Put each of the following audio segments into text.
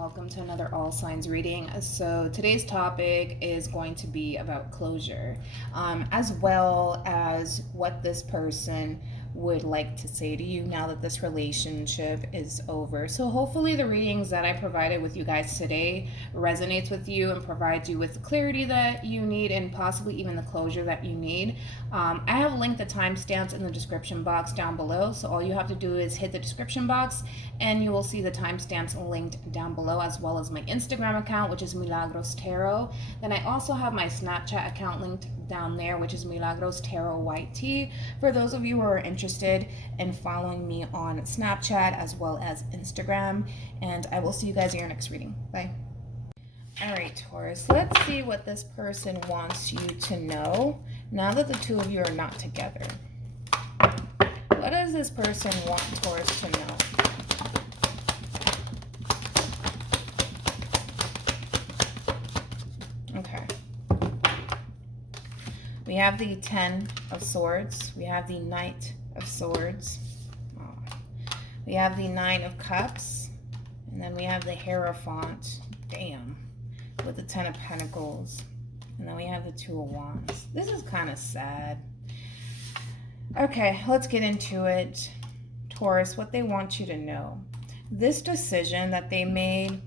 welcome to another all signs reading. So today's topic is going to be about closure, as well as what this person would like to say to you now that this relationship is over. So hopefully the readings that I provided with you guys today resonates with you and provides you with the clarity that you need and possibly even the closure that you need. I have linked the timestamps in the description box down below, so all you have to do is hit the description box and you will see the timestamps linked down below, as well as my Instagram account, which is MilagrosTarot. Then I also have my Snapchat account linked down there, which is MilagrosTarot YT, for those of you who are interested in following me on Snapchat as well as Instagram. And I will see you guys in your next reading. Bye. All right, Taurus, let's see what this person wants you to know now that the two of you are not together. What does this person want Taurus to know? Okay. We have the 10 of Swords. We have the Knight of Swords. We have the 9 of Cups. And then we have the Hierophant. Damn. With the 10 of Pentacles. And then we have the 2 of Wands. This is kind of sad. Okay, let's get into it. Taurus, what they want you to know. This decision that they made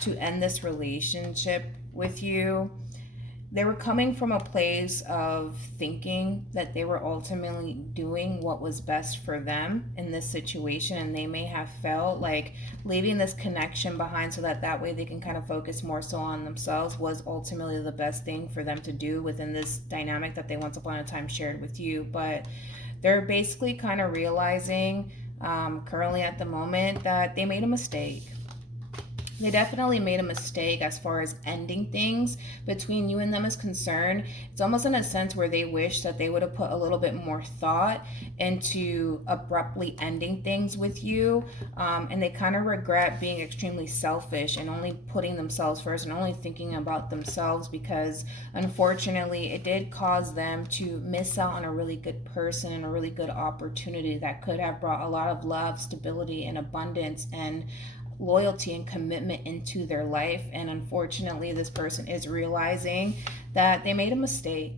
to end this relationship with you, they were coming from a place of thinking that they were ultimately doing what was best for them in this situation, and they may have felt like leaving this connection behind so that way they can kind of focus more so on themselves was ultimately the best thing for them to do within this dynamic that they once upon a time shared with you. But they're basically kind of realizing currently at the moment that they made a mistake. They definitely made a mistake as far as ending things between you and them is concerned. It's almost in a sense where they wish that they would have put a little bit more thought into abruptly ending things with you. And they kind of regret being extremely selfish and only putting themselves first and only thinking about themselves, because unfortunately it did cause them to miss out on a really good person and a really good opportunity that could have brought a lot of love, stability, and abundance and loyalty and commitment into their life. And unfortunately this person is realizing that they made a mistake.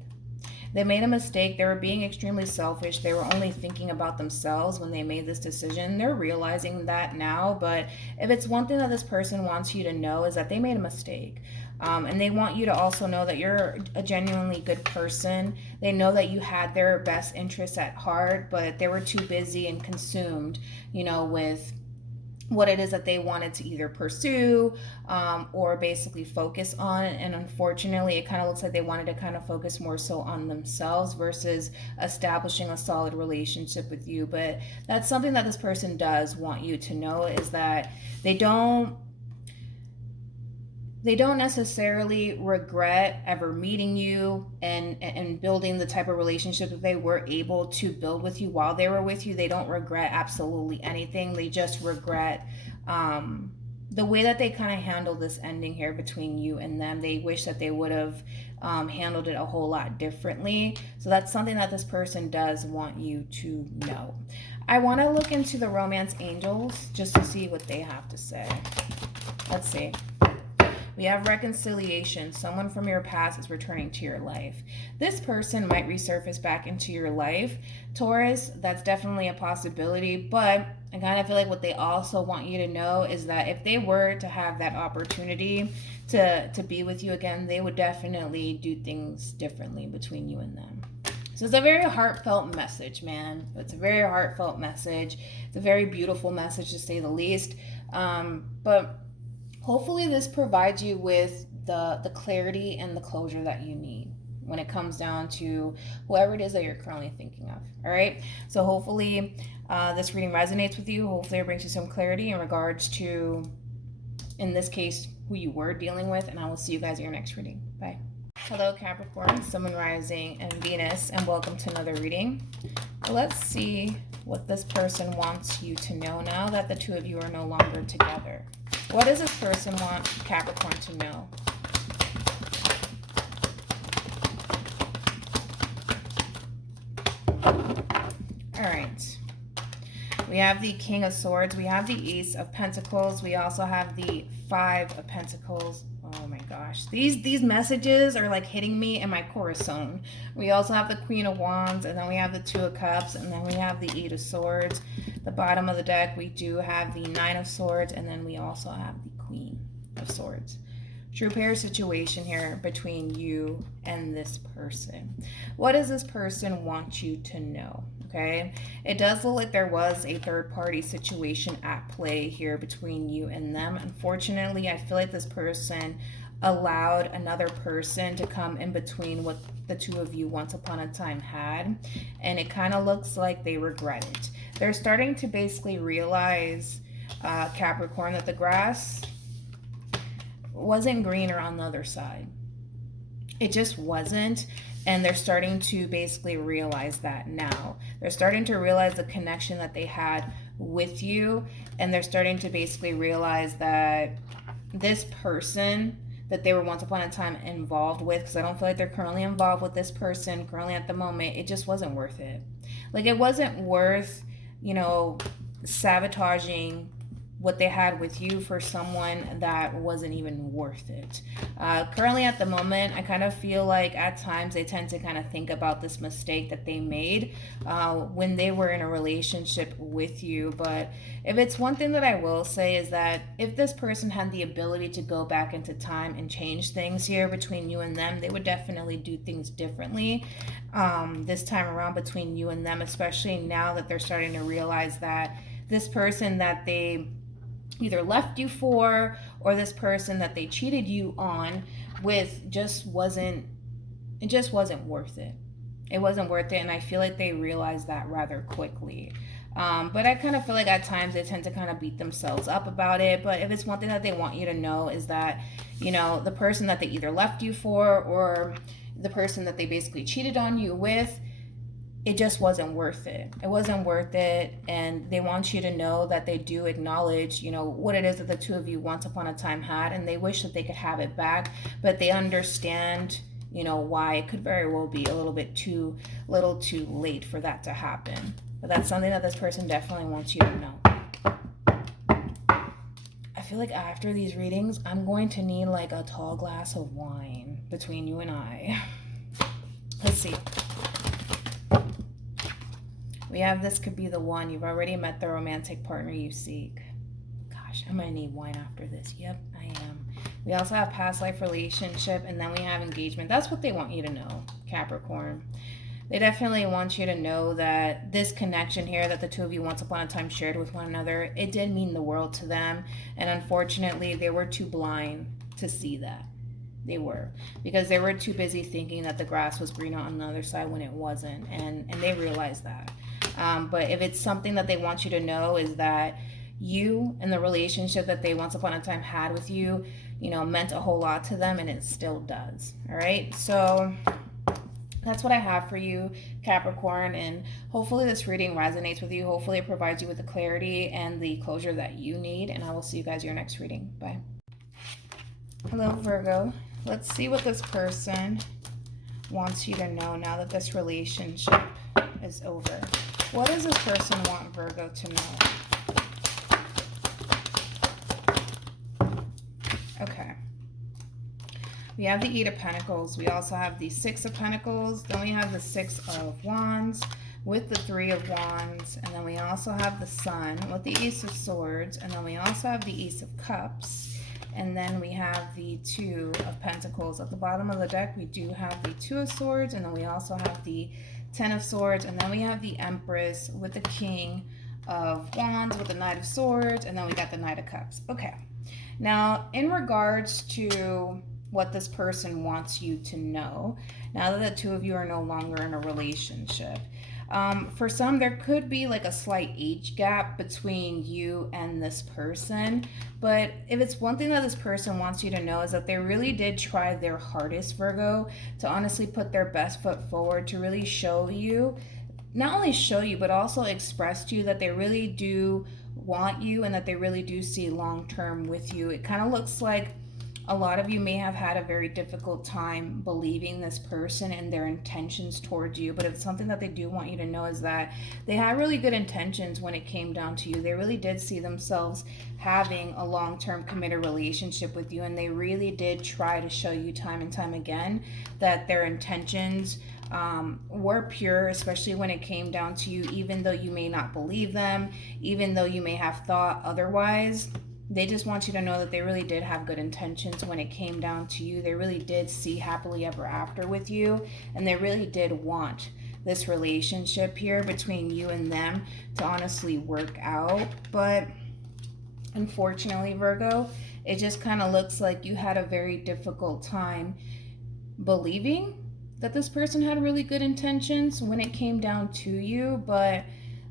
They made a mistake. They were being extremely selfish. They were only thinking about themselves when they made this decision. They're realizing that now. But if it's one thing that this person wants you to know, is that they made a mistake. And they want you to also know that you're a genuinely good person. They know that you had their best interests at heart, but they were too busy and consumed, you know, with what it is that they wanted to either pursue or basically focus on. And unfortunately, it kind of looks like they wanted to kind of focus more so on themselves versus establishing a solid relationship with you. But that's something that this person does want you to know, is that they don't necessarily regret ever meeting you and building the type of relationship that they were able to build with you while they were with you. They don't regret absolutely anything. They just regret the way that they kind of handled this ending here between you and them. They wish that they would have handled it a whole lot differently. So that's something that this person does want you to know. I want to look into the romance angels just to see what they have to say. Let's see. We have reconciliation. Someone from your past is returning to your life. This person might resurface back into your life. Taurus, that's definitely a possibility, but I kind of feel like what they also want you to know is that if they were to have that opportunity to be with you again, they would definitely do things differently between you and them. So it's a very heartfelt message, man. It's a very heartfelt message. It's a very beautiful message, to say the least. But hopefully this provides you with the clarity and the closure that you need when it comes down to whoever it is that you're currently thinking of. All right. So hopefully this reading resonates with you. Hopefully it brings you some clarity in regards to, in this case, who you were dealing with. And I will see you guys in your next reading. Bye. Hello, Capricorn, Sun, Moon, Rising, and Venus, and welcome to another reading. Let's see what this person wants you to know now that the two of you are no longer together. What does this person want Capricorn to know? All right. We have the King of Swords. We have the Ace of Pentacles. We also have the Five of Pentacles. Oh my gosh. These messages are like hitting me in my corazon. We also have the Queen of Wands, and then we have the Two of Cups, and then we have the Eight of Swords. The bottom of the deck, we do have the Nine of Swords, and then we also have the Queen of Swords. True pair situation here between you and this person. What does this person want you to know? Okay, it does look like there was a third-party situation at play here between you and them. Unfortunately, I feel like this person allowed another person to come in between what the two of you once upon a time had, and it kind of looks like they regret it. They're starting to basically realize, Capricorn, that the grass wasn't greener on the other side. It just wasn't. And they're starting to basically realize that now. They're starting to realize the connection that they had with you. And they're starting to basically realize that this person that they were once upon a time involved with, because I don't feel like they're currently involved with this person currently at the moment, it just wasn't worth it. Like, it wasn't worth, you know, sabotaging what they had with you for someone that wasn't even worth it. Currently at the moment, I kind of feel like at times they tend to kind of think about this mistake that they made when they were in a relationship with you. But if it's one thing that I will say is that if this person had the ability to go back into time and change things here between you and them, they would definitely do things differently this time around between you and them, especially now that they're starting to realize that this person that they either left you for, or this person that they cheated you on with just wasn't worth it. It wasn't worth it, and I feel like they realized that rather quickly. But I kind of feel like at times they tend to kind of beat themselves up about it. But if it's one thing that they want you to know is that, you know, the person that they either left you for or the person that they basically cheated on you with, it just wasn't worth it. It wasn't worth it, and they want you to know that they do acknowledge, you know, what it is that the two of you once upon a time had, and they wish that they could have it back, but they understand, you know, why it could very well be a little too late for that to happen. But that's something that this person definitely wants you to know. I feel like after these readings, I'm going to need like a tall glass of wine between you and I. Let's see. We have this could be the one. You've already met the romantic partner you seek. Gosh, I'm going to need wine after this. Yep, I am. We also have past life relationship, and then we have engagement. That's what they want you to know, Capricorn. They definitely want you to know that this connection here that the two of you once upon a time shared with one another, it did mean the world to them. And unfortunately, they were too blind to see that. They were, because they were too busy thinking that the grass was greener on the other side when it wasn't, and they realized that. But if it's something that they want you to know is that you and the relationship that they once upon a time had with you, you know, meant a whole lot to them, and it still does. All right, so that's what I have for you, Capricorn, and hopefully this reading resonates with you. Hopefully it provides you with the clarity and the closure that you need, and I will see you guys in your next reading. Bye. Hello, Virgo. Let's see what this person wants you to know now that this relationship is over. What does this person want Virgo to know? Okay. We have the Eight of Pentacles. We also have the Six of Pentacles. Then we have the Six of Wands with the Three of Wands. And then we also have the Sun with the Ace of Swords. And then we also have the Ace of Cups. And then we have the Two of Pentacles. At the bottom of the deck, we do have the Two of Swords. And then we also have the Ten of Swords. And then we have the Empress with the King of Wands with the Knight of Swords. And then we got the Knight of Cups. Okay. Now, in regards to what this person wants you to know, now that the two of you are no longer in a relationship, for some, there could be like a slight age gap between you and this person. But if it's one thing that this person wants you to know is that they really did try their hardest, Virgo, to honestly put their best foot forward to really show you, not only show you, but also express to you that they really do want you and that they really do see long-term with you. It kind of looks like A lot of you may have had a very difficult time believing this person and their intentions towards you, but it's something that they do want you to know is that they had really good intentions when it came down to you. They really did see themselves having a long-term committed relationship with you, and they really did try to show you time and time again that their intentions were pure, especially when it came down to you, even though you may not believe them, even though you may have thought otherwise. They just want you to know that they really did have good intentions when it came down to you. They really did see happily ever after with you, and they really did want this relationship here between you and them to honestly work out. But unfortunately, Virgo, it just kind of looks like you had a very difficult time believing that this person had really good intentions when it came down to you. But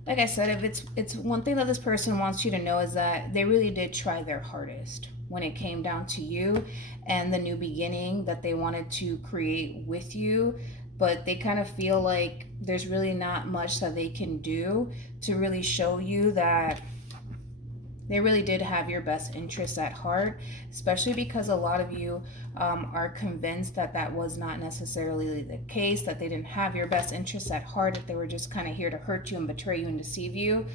like I said, if it's one thing that this person wants you to know is that they really did try their hardest when it came down to you and the new beginning that they wanted to create with you. But they kind of feel like there's really not much that they can do to really show you that they really did have your best interests at heart, especially because a lot of you are convinced that that was not necessarily the case, that they didn't have your best interests at heart, that they were just kind of here to hurt you and betray you and deceive you.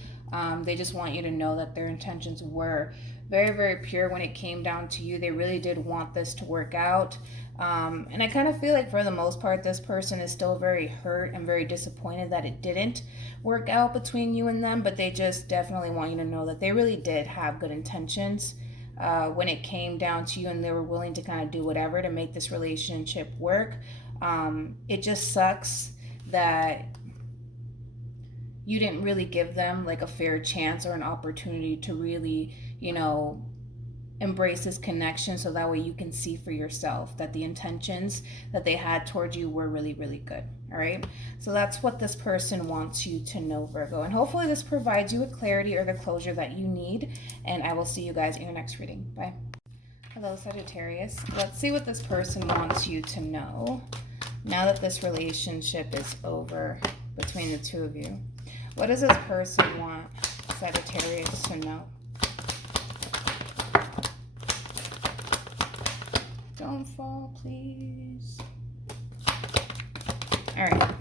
They just want you to know that their intentions were very, very pure when it came down to you. They really did want this to work out. And I kind of feel like for the most part, this person is still very hurt and very disappointed that it didn't work out between you and them, but they just definitely want you to know that they really did have good intentions when it came down to you, and they were willing to kind of do whatever to make this relationship work. It just sucks that you didn't really give them like a fair chance or an opportunity to really, embrace this connection, so that way you can see for yourself that the intentions that they had towards you were really, really good. All right, so that's what this person wants you to know, Virgo, and hopefully this provides you with clarity or the closure that you need, and I will see you guys in your next reading. Bye. Hello, Sagittarius. Let's see what this person wants you to know now that this relationship is over between the two of you. What does this person want Sagittarius to know? Don't fall, please. All right.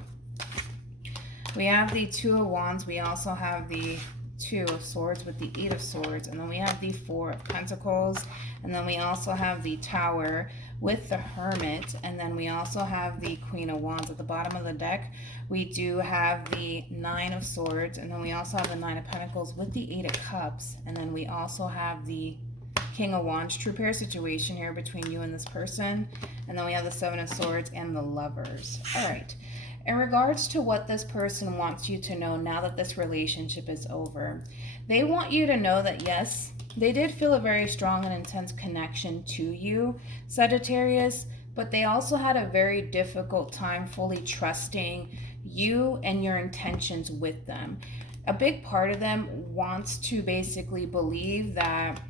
We have the Two of Wands. We also have the Two of Swords with the Eight of Swords. And then we have the Four of Pentacles. And then we also have the Tower with the Hermit. And then we also have the Queen of Wands. At the bottom of the deck, we do have the Nine of Swords. And then we also have the Nine of Pentacles with the Eight of Cups. And then we also have the King of Wands, true pair situation here between you and this person. And then we have the Seven of Swords and the Lovers. All right. In regards to what this person wants you to know now that this relationship is over, they want you to know that yes, they did feel a very strong and intense connection to you, Sagittarius, but they also had a very difficult time fully trusting you and your intentions with them. A big part of them wants to basically believe that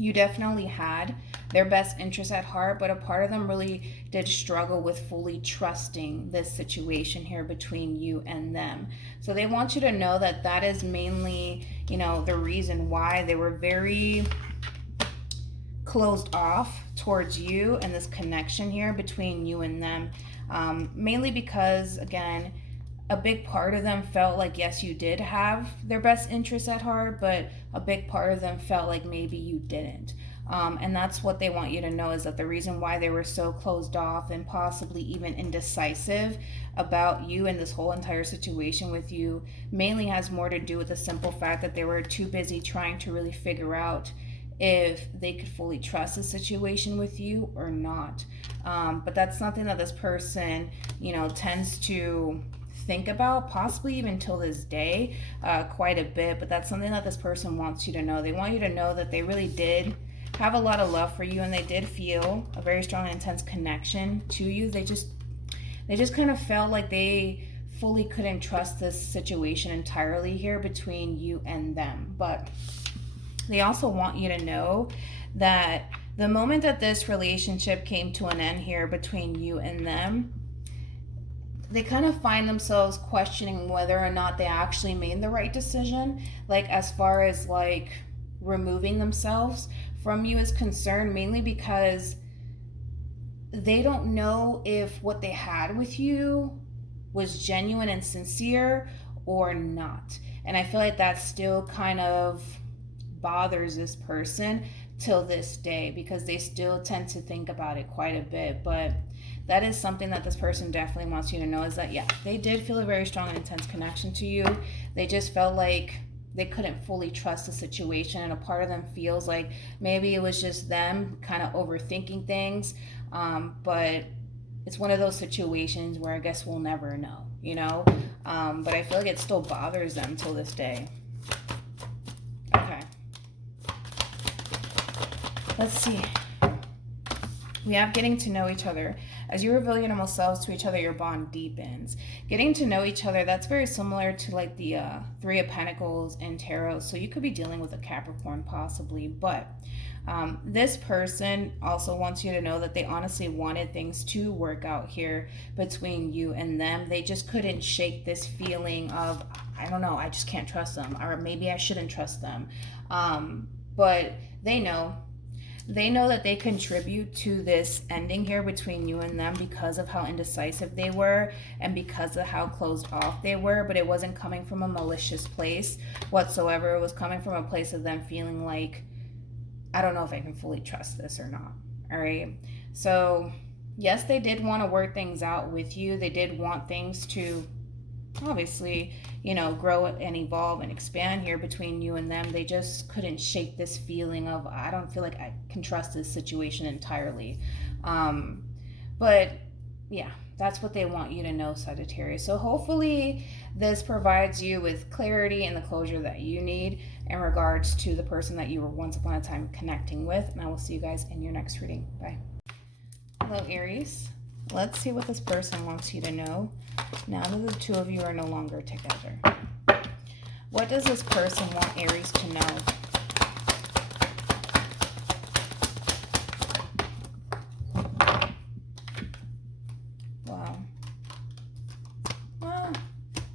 you definitely had their best interests at heart, but a part of them really did struggle with fully trusting this situation here between you and them. So they want you to know that that is mainly, the reason why they were very closed off towards you and this connection here between you and them. Mainly because, again, a big part of them felt like, yes, you did have their best interests at heart, but a big part of them felt like maybe you didn't. And that's what they want you to know, is that the reason why they were so closed off and possibly even indecisive about you and this whole entire situation with you mainly has more to do with the simple fact that they were too busy trying to really figure out if they could fully trust the situation with you or not. But that's something that this person, tends to think about, possibly even till this day, quite a bit. But that's something that this person wants you to know. They want you to know that they really did have a lot of love for you, and they did feel a very strong and intense connection to you. They just kind of felt like they fully couldn't trust this situation entirely here between you and them. But they also want you to know that the moment that this relationship came to an end here between you and them, they kind of find themselves questioning whether or not they actually made the right decision, like as far as like removing themselves from you is concerned, mainly because they don't know if what they had with you was genuine and sincere or not. And I feel like that still kind of bothers this person till this day, because they still tend to think about it quite a bit. But that is something that this person definitely wants you to know, is that, yeah, they did feel a very strong and intense connection to you. They just felt like they couldn't fully trust the situation, and a part of them feels like maybe it was just them kind of overthinking things. But it's one of those situations where I guess we'll never know, you know? But I feel like it still bothers them till this day. Okay. Let's see. We have getting to know each other. As you reveal your normal selves to each other, your bond deepens. Getting to know each other, that's very similar to like the Three of Pentacles and Tarot. So you could be dealing with a Capricorn possibly, but this person also wants you to know that they honestly wanted things to work out here between you and them. They just couldn't shake this feeling of, I don't know, I just can't trust them, or maybe I shouldn't trust them. But they know that they contribute to this ending here between you and them because of how indecisive they were and because of how closed off they were. But it wasn't coming from a malicious place whatsoever. It was coming from a place of them feeling like, I don't know if I can fully trust this or not. All right. So yes, they did want to work things out with you. They did want things to obviously, you know, grow and evolve and expand here between you and them. They just couldn't shake this feeling of, I don't feel like I can trust this situation entirely. But yeah, that's what they want you to know, Sagittarius. So hopefully this provides you with clarity and the closure that you need in regards to the person that you were once upon a time connecting with. And I will see you guys in your next reading. Bye. Hello, Aries. Let's see what this person wants you to know now that the two of you are no longer together. What does this person want Aries to know?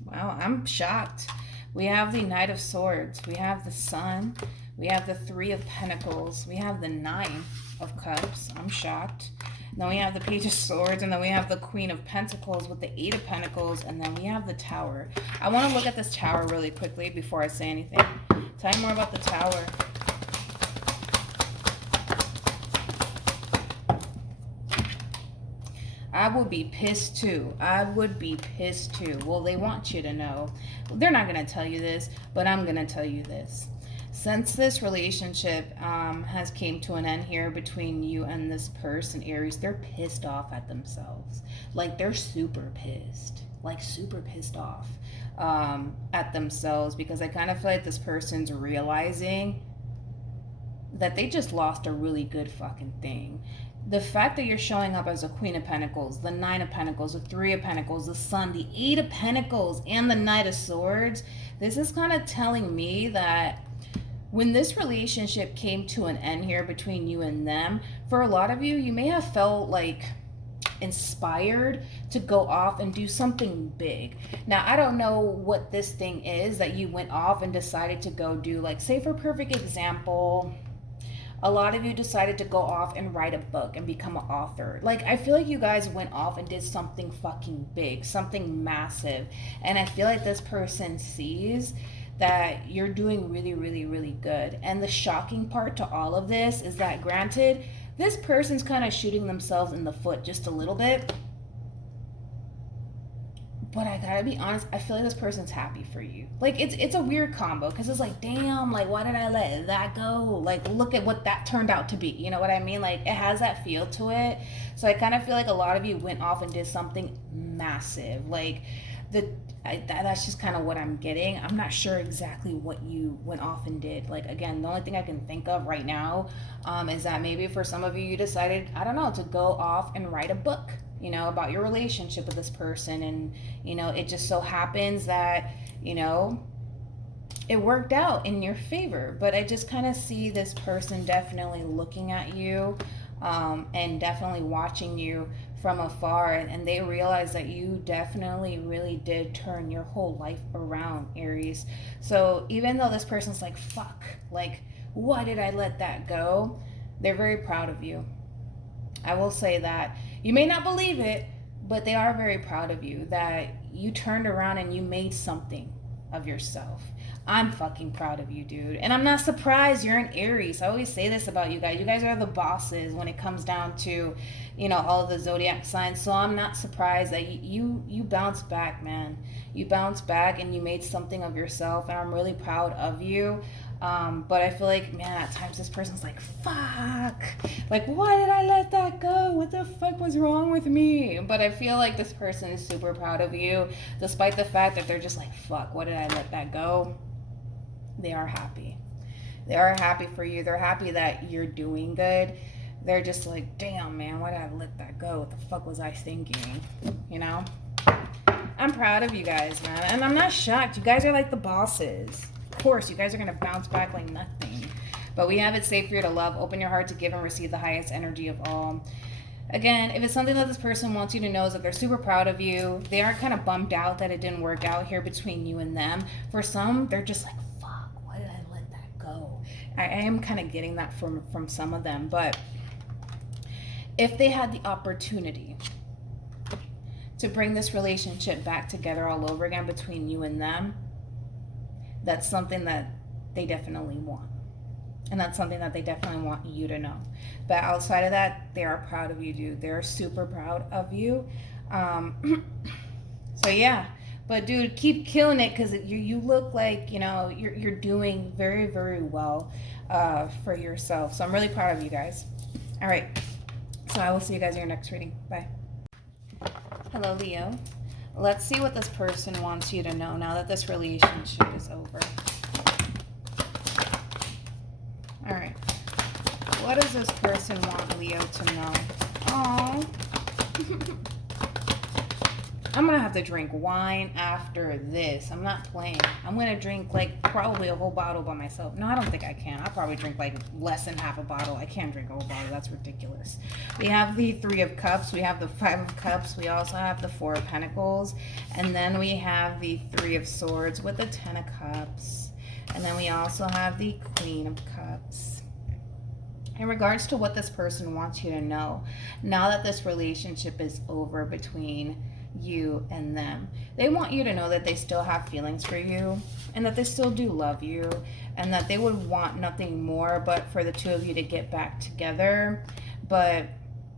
Wow, I'm shocked. We have the Knight of Swords. We have the Sun. We have the Three of Pentacles. We have the Nine of Cups. I'm shocked. Then we have the Page of Swords, and then we have the Queen of Pentacles with the Eight of Pentacles, and then we have the Tower. I want to look at this Tower really quickly before I say anything. Tell me more about the Tower. I would be pissed too. I would be pissed too. Well, they want you to know. They're not going to tell you this, but I'm going to tell you this. Since this relationship has came to an end here between you and this person, Aries, they're pissed off at themselves. Like, they're super pissed. Like, super pissed off at themselves, because I kind of feel like this person's realizing that they just lost a really good fucking thing. The fact that you're showing up as a Queen of Pentacles, the Nine of Pentacles, the Three of Pentacles, the Sun, the Eight of Pentacles, and the Knight of Swords, this is kind of telling me that when this relationship came to an end here between you and them, for a lot of you, you may have felt like inspired to go off and do something big. Now, I don't know what this thing is that you went off and decided to go do. Like, say for perfect example, a lot of you decided to go off and write a book and become an author. Like, I feel like you guys went off and did something fucking big, something massive. And I feel like this person sees that you're doing really, really, really good. And the shocking part to all of this is that, granted, this person's kind of shooting themselves in the foot just a little bit. But I gotta be honest, I feel like this person's happy for you. Like, it's a weird combo, because it's like, damn, like, why did I let that go? Like, look at what that turned out to be. You know what I mean? Like, it has that feel to it. So I kind of feel like a lot of you went off and did something massive. Like, that's just kind of what I'm getting. I'm not sure exactly what you went off and did. Like, again, the only thing I can think of right now is that maybe for some of you, you decided, I don't know, to go off and write a book, you know, about your relationship with this person. And, you know, it just so happens that, you know, it worked out in your favor. But I just kind of see this person definitely looking at you and definitely watching you from afar, and they realize that you definitely really did turn your whole life around, Aries. So even though this person's like, fuck, like, why did I let that go? They're very proud of you. I will say that. You may not believe it, but they are very proud of you that you turned around and you made something of yourself. I'm fucking proud of you, dude. And I'm not surprised you're an Aries. I always say this about you guys. You guys are the bosses when it comes down to, you know, all of the zodiac signs. So I'm not surprised that you bounced back, man. You bounced back and you made something of yourself. And I'm really proud of you. But I feel like, man, at times this person's like, fuck. Like, why did I let that go? What the fuck was wrong with me? But I feel like this person is super proud of you, despite the fact that they're just like, fuck, why did I let that go? They are happy. They are happy for you. They're happy that you're doing good. They're just like, damn, man, why did I let that go? What the fuck was I thinking? You know? I'm proud of you guys, man. And I'm not shocked. You guys are like the bosses. Of course, you guys are going to bounce back like nothing. But we have it safe for you to love. Open your heart to give and receive the highest energy of all. Again, if it's something that this person wants you to know is that they're super proud of you. They aren't kind of bummed out that it didn't work out here between you and them. For some, they're just like, fuck, why did I let that go? I am kind of getting that from some of them. But if they had the opportunity to bring this relationship back together all over again between you and them, that's something that they definitely want. And that's something that they definitely want you to know. But outside of that, they are proud of you, dude. They're super proud of you. So yeah. But dude, keep killing it, because you look like, you know, you're doing very, very well for yourself. So I'm really proud of you guys. All right. So I will see you guys in your next reading. Bye. Hello, Leo. Let's see what this person wants you to know now that this relationship is over. All right. What does this person want Leo to know? Oh. I'm going to have to drink wine after this. I'm not playing. I'm going to drink like probably a whole bottle by myself. No, I don't think I can. I'll probably drink like less than half a bottle. I can't drink a whole bottle. That's ridiculous. We have the 3 of Cups. We have the 5 of Cups. We also have the 4 of Pentacles. And then we have the 3 of Swords with the 10 of Cups. And then we also have the Queen of Cups. In regards to what this person wants you to know, now that this relationship is over between you and them, they want you to know that they still have feelings for you and that they still do love you and that they would want nothing more but for the two of you to get back together. But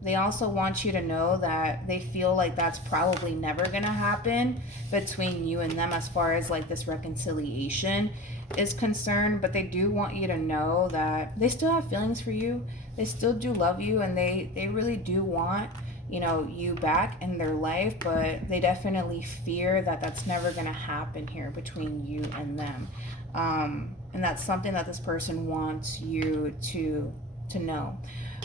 they also want you to know that they feel like that's probably never gonna happen between you and them as far as like this reconciliation is concerned. But they do want you to know that they still have feelings for you, they still do love you, and they really do want, you know, you back in their life. But they definitely fear that that's never going to happen here between you and them. And that's something that this person wants you to know.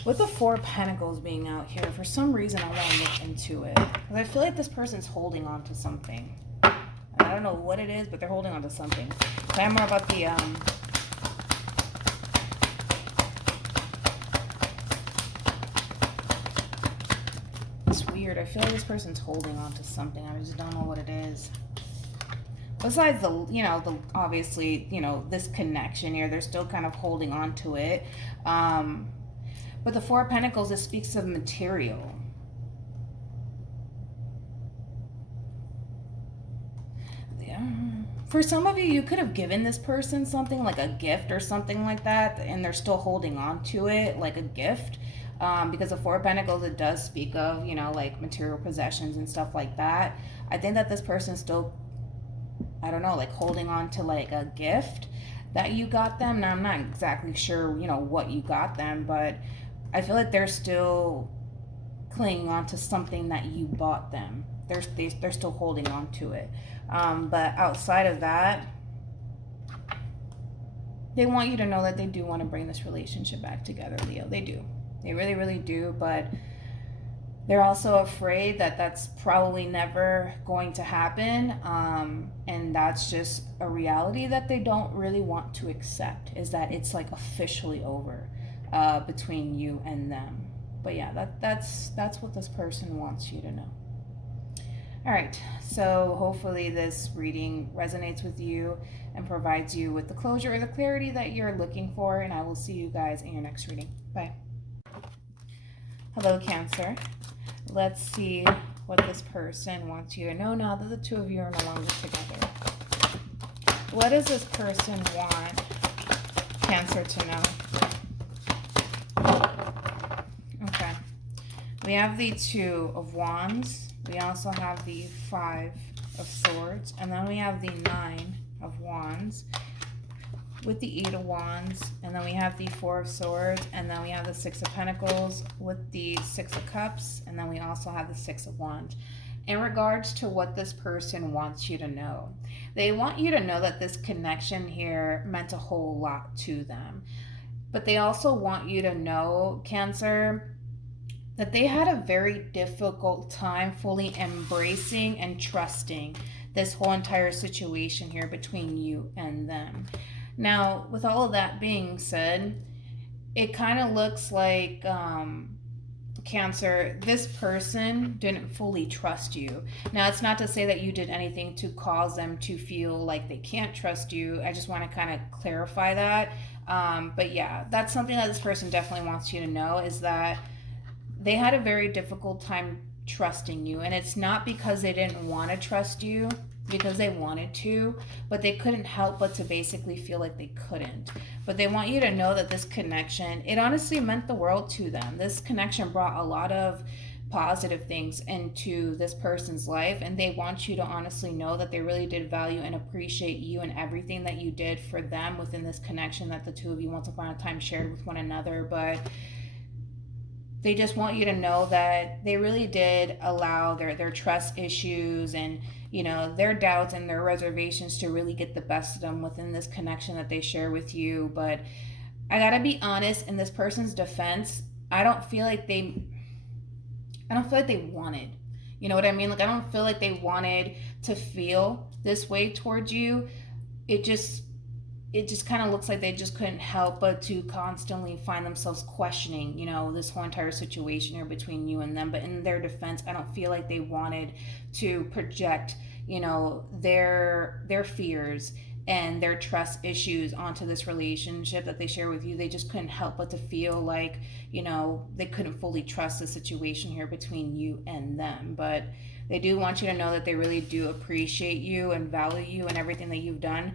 With the 4 of Pentacles being out here, for some reason I want to look into it, because I feel like this person's holding on to something. I don't know what it is, but they're holding on to something. Tell me more about the it's weird. I feel like this person's holding on to something. I just don't know what it is. Besides the, you know, the obviously, you know, this connection here, they're still kind of holding on to it. But the 4 of Pentacles, it speaks of material. Yeah. For some of you, you could have given this person something like a gift or something like that, and they're still holding on to it like a gift. Because the 4 of Pentacles, it does speak of, you know, like material possessions and stuff like that. I think that this person's still, I don't know, like holding on to like a gift that you got them. Now, I'm not exactly sure, you know, what you got them, but I feel like they're still clinging on to something that you bought them. They're still holding on to it. But outside of that, they want you to know that they do want to bring this relationship back together, Leo. They do. They really, really do. But they're also afraid that that's probably never going to happen. And that's just a reality that they don't really want to accept, is that it's like officially over between you and them. But yeah, that's what this person wants you to know. All right, so hopefully this reading resonates with you and provides you with the closure or the clarity that you're looking for, and I will see you guys in your next reading. Bye. Hello, Cancer. Let's see what this person wants you to know now that the two of you are no longer together. What does this person want Cancer to know? Okay. We have the Two of Wands. We also have the Five of Swords. And then we have the Nine of Wands with the Eight of Wands. And then we have the Four of Swords. And then we have the Six of Pentacles with the Six of Cups. And then we also have the Six of Wands. In regards to what this person wants you to know, they want you to know that this connection here meant a whole lot to them. But they also want you to know, Cancer, that they had a very difficult time fully embracing and trusting this whole entire situation here between you and them. Now, with all of that being said, it kind of looks like, Cancer, this person didn't fully trust you. Now, it's not to say that you did anything to cause them to feel like they can't trust you. I just want to kind of clarify that. But yeah, that's something that this person definitely wants you to know, is that they had a very difficult time trusting you. And it's not because they didn't want to trust you, because they wanted to, but they couldn't help but to basically feel like they couldn't. But they want you to know that this connection, it honestly meant the world to them. This connection brought a lot of positive things into this person's life, and they want you to honestly know that they really did value and appreciate you and everything that you did for them within this connection that the two of you once upon a time shared with one another. But they just want you to know that they really did allow their trust issues and, you know, their doubts and their reservations to really get the best of them within this connection that they share with you. But I gotta be honest, in this person's defense, I don't feel like they wanted. You know what I mean? Like, I don't feel like they wanted to feel this way towards you. It just kind of looks like they just couldn't help but to constantly find themselves questioning, you know, this whole entire situation here between you and them. But in their defense, I don't feel like they wanted to project, you know, their fears and their trust issues onto this relationship that they share with you. They just couldn't help but to feel like, you know, they couldn't fully trust the situation here between you and them. But they do want you to know that they really do appreciate you and value you and everything that you've done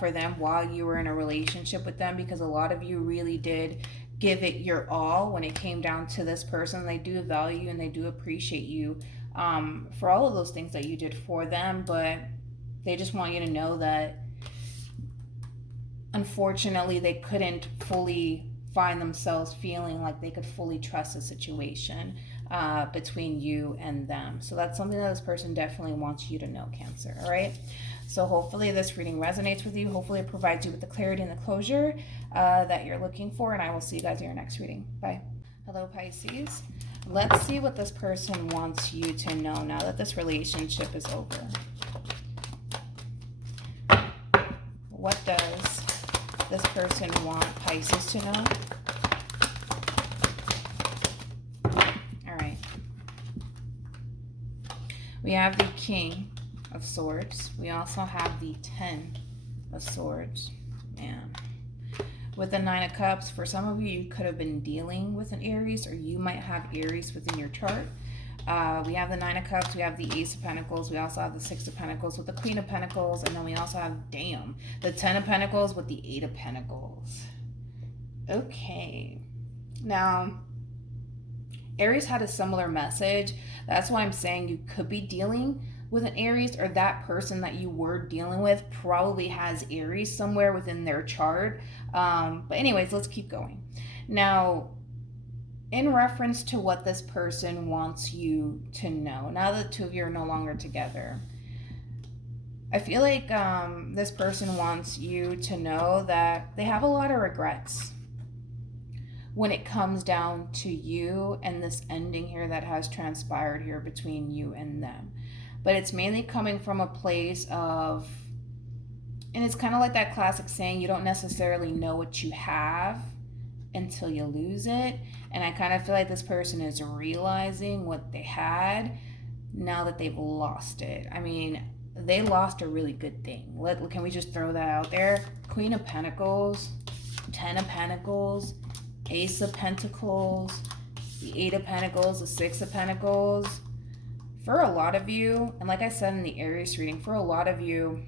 for them while you were in a relationship with them, because a lot of you really did give it your all when it came down to this person. They do value and they do appreciate you for all of those things that you did for them. But they just want you to know that unfortunately they couldn't fully find themselves feeling like they could fully trust the situation between you and them. So that's something that this person definitely wants you to know, Cancer. All right, so hopefully this reading resonates with you. Hopefully it provides you with the clarity and the closure that you're looking for, and I will see you guys in your next reading. Bye. Hello, Pisces. Let's see what this person wants you to know now that this relationship is over. What does this person want Pisces to know? We have the King of Swords. We also have the Ten of Swords. Man. With the Nine of Cups, for some of you, you could have been dealing with an Aries, or you might have Aries within your chart. We have the Nine of Cups. We have the Ace of Pentacles. We also have the Six of Pentacles with the Queen of Pentacles. And then we also have, the Ten of Pentacles with the Eight of Pentacles. Okay. Now, Aries had a similar message. That's why I'm saying you could be dealing with an Aries, or that person that you were dealing with probably has Aries somewhere within their chart. But anyways, let's keep going. Now, in reference to what this person wants you to know, now that the two of you are no longer together, I feel like this person wants you to know that they have a lot of regrets when it comes down to you and this ending here that has transpired here between you and them. But it's mainly coming from a place of, and it's kind of like that classic saying, you don't necessarily know what you have until you lose it. And I kind of feel like this person is realizing what they had, now that they've lost it. I mean, they lost a really good thing. Can we just throw that out there? Queen of Pentacles, Ten of Pentacles, Ace of Pentacles, the Eight of Pentacles, the Six of Pentacles. For a lot of you, and like I said in the Aries reading, for a lot of you,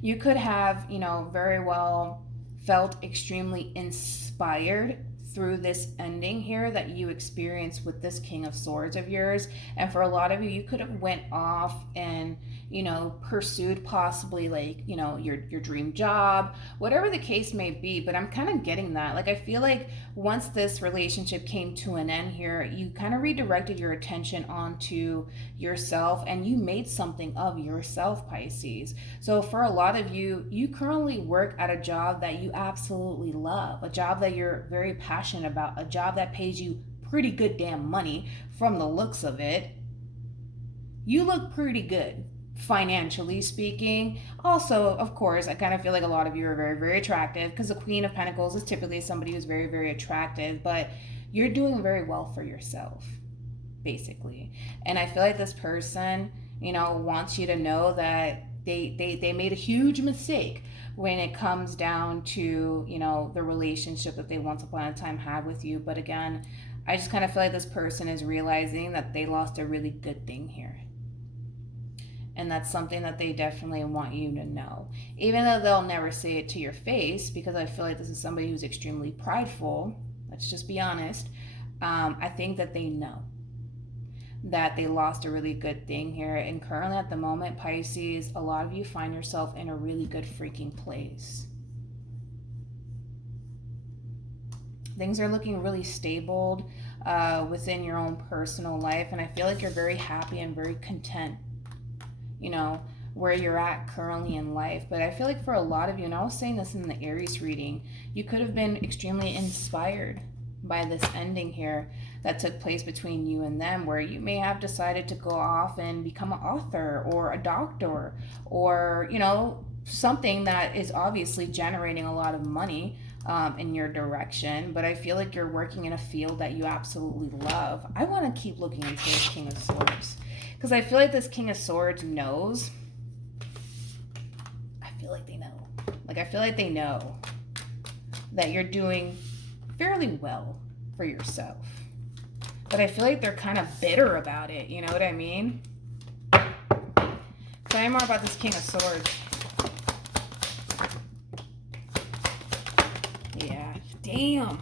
you could have, you know, very well felt extremely inspired through this ending here that you experienced with this King of Swords of yours. And for a lot of you, you could have went off and, you know, pursued possibly like, you know, your dream job, whatever the case may be. But I'm kind of getting that. Like, I feel like once this relationship came to an end here, you kind of redirected your attention onto yourself and you made something of yourself, Pisces. So for a lot of you, you currently work at a job that you absolutely love, a job that you're very passionate about, a job that pays you pretty good damn money from the looks of it. You look pretty good, financially speaking. Also, of course, I kind of feel like a lot of you are very, very attractive because the Queen of Pentacles is typically somebody who's very, very attractive, but you're doing very well for yourself, basically. And I feel like this person, you know, wants you to know that they made a huge mistake when it comes down to, you know, the relationship that they once upon a time had with you. But again, I just kind of feel like this person is realizing that they lost a really good thing here. And that's something that they definitely want you to know. Even though they'll never say it to your face, because I feel like this is somebody who's extremely prideful. Let's just be honest. I think that they know that they lost a really good thing here. And currently at the moment, Pisces, a lot of you find yourself in a really good freaking place. Things are looking really stable within your own personal life. And I feel like you're very happy and very content, you know, where you're at currently in life. But I feel like for a lot of you, and I was saying this in the Aries reading, you could have been extremely inspired by this ending here that took place between you and them, where you may have decided to go off and become an author or a doctor or, you know, something that is obviously generating a lot of money in your direction. But I feel like you're working in a field that you absolutely love. I want to keep looking into this King of Swords because I feel like this King of Swords knows. I feel like they know. Like, I feel like they know that you're doing fairly well for yourself. But I feel like they're kind of bitter about it. You know what I mean? Tell me more about this King of Swords. Yeah. Damn.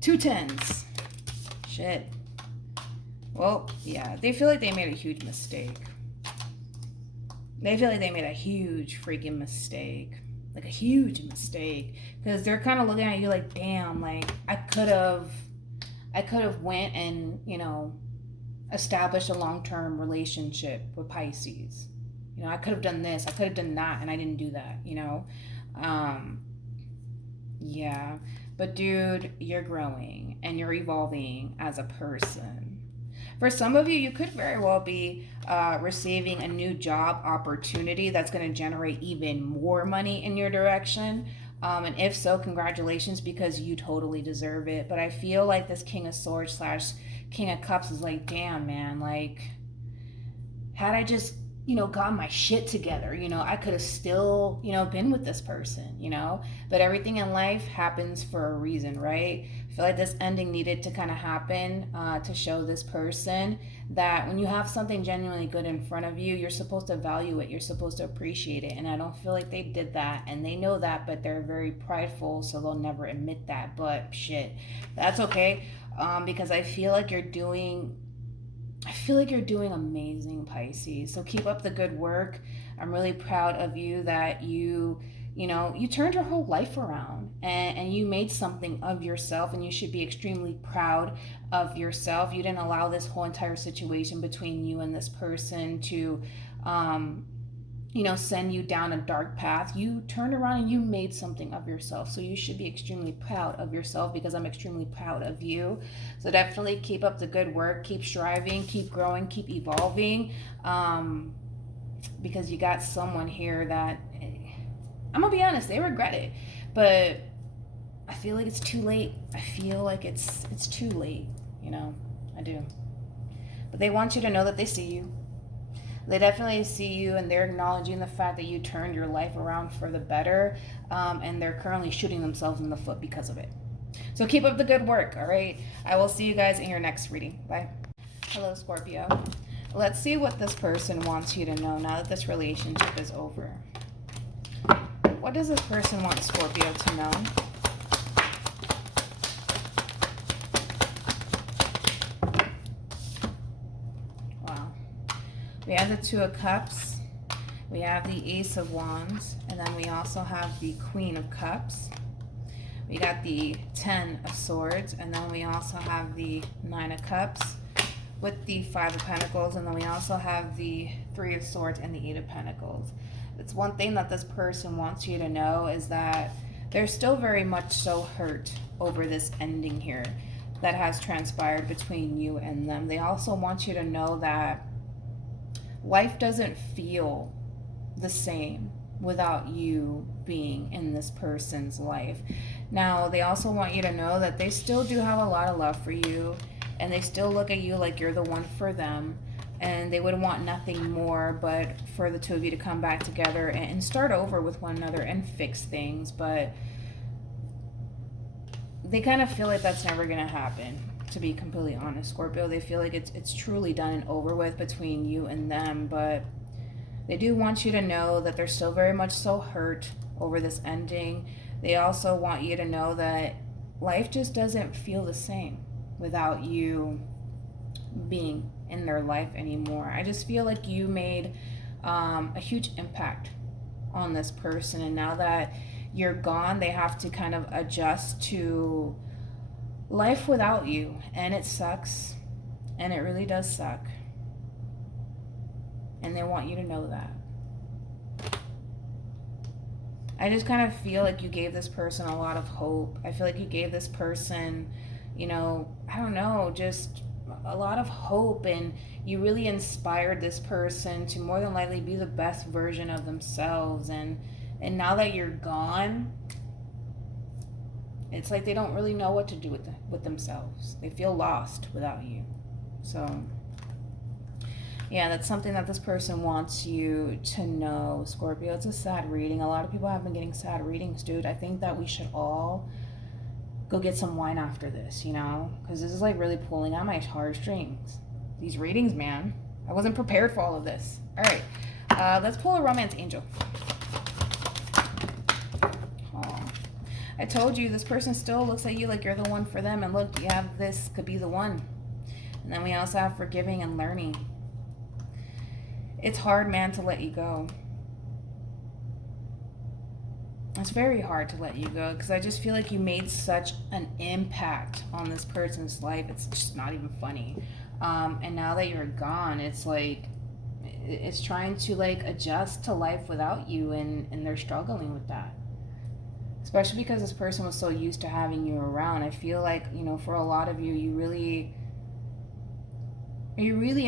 2 10s. Shit. Well, yeah. They feel like they made a huge mistake. They feel like they made a huge freaking mistake. Like a huge mistake. Because they're kind of looking at you like, damn, like, I could have went and, you know, established a long-term relationship with Pisces. You know, I could have done this, I could have done that, and I didn't do that, you know? Yeah. But dude, you're growing and you're evolving as a person. For some of you, you could very well be receiving a new job opportunity that's going to generate even more money in your direction. And if so, congratulations, because you totally deserve it. But I feel like this King of Swords / King of Cups is like, damn, man, like, had I just, you know, got my shit together, you know, I could have still, you know, been with this person, you know. But everything in life happens for a reason, right? I feel like this ending needed to kind of happen to show this person that when you have something genuinely good in front of you, you're supposed to value it. You're supposed to appreciate it. And I don't feel like they did that. And they know that, but they're very prideful, so they'll never admit that. But shit, that's okay. Because I feel like you're doing amazing, Pisces. So keep up the good work. I'm really proud of you that you turned your whole life around and you made something of yourself, and you should be extremely proud of yourself. You didn't allow this whole entire situation between you and this person to, send you down a dark path. You turned around and you made something of yourself. So you should be extremely proud of yourself, because I'm extremely proud of you. So definitely keep up the good work, keep striving, keep growing, keep evolving, because you got someone here that, I'm gonna be honest, they regret it, but I feel like it's too late. I feel like it's too late, you know, I do. But they want you to know that they see you. They definitely see you, and they're acknowledging the fact that you turned your life around for the better, and they're currently shooting themselves in the foot because of it. So keep up the good work, all right? I will see you guys in your next reading. Bye. Hello, Scorpio. Let's see what this person wants you to know now that this relationship is over. What does this person want Scorpio to know? Wow. We have the Two of Cups. We have the Ace of Wands. And then we also have the Queen of Cups. We got the 10 of Swords. And then we also have the 9 of Cups with the 5 of Pentacles. And then we also have the 3 of Swords and the 8 of Pentacles. It's one thing that this person wants you to know is that they're still very much so hurt over this ending here that has transpired between you and them. They also want you to know that life doesn't feel the same without you being in this person's life. Now, they also want you to know that they still do have a lot of love for you, and they still look at you like you're the one for them, and they would want nothing more but for the two of you to come back together and start over with one another and fix things. But they kind of feel like that's never going to happen, to be completely honest, Scorpio. They feel like it's truly done and over with between you and them, but they do want you to know that they're still very much so hurt over this ending. They also want you to know that life just doesn't feel the same without you being in their life anymore. I just feel like you made a huge impact on this person, and now that you're gone, they have to kind of adjust to life without you, and it sucks, and it really does suck, and they want you to know that. I just kind of feel like you gave this person a lot of hope. I feel like you gave this person, you know, I don't know, just a lot of hope, and you really inspired this person to more than likely be the best version of themselves. And now that you're gone, it's like they don't really know what to do with themselves. They feel lost without you. So yeah, that's something that this person wants you to know, Scorpio. It's a sad reading. A lot of people have been getting sad readings, dude. I think that we should all go get some wine after this, you know? Because this is like really pulling on my heartstrings. These readings, man. I wasn't prepared for all of this. All right, let's pull a romance angel. Oh, I told you, this person still looks at you like you're the one for them. And look, you have this could be the one. And then we also have forgiving and learning. It's hard, man, to let you go. It's very hard to let you go because I just feel like you made such an impact on this person's life. It's just not even funny. And now that you're gone, it's like it's trying to like adjust to life without you, and they're struggling with that. Especially because this person was so used to having you around. I feel like, you know, for a lot of you, you really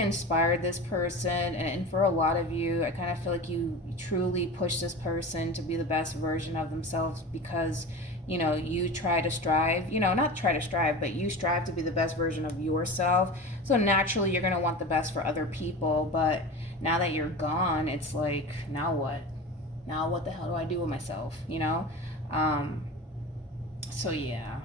inspired this person, and for a lot of you, I kind of feel like you truly pushed this person to be the best version of themselves because, you know, you try to strive, you know, not try to strive, but you strive to be the best version of yourself. So naturally, you're going to want the best for other people. But now that you're gone, it's like, now what? Now what the hell do I do with myself, you know? So yeah.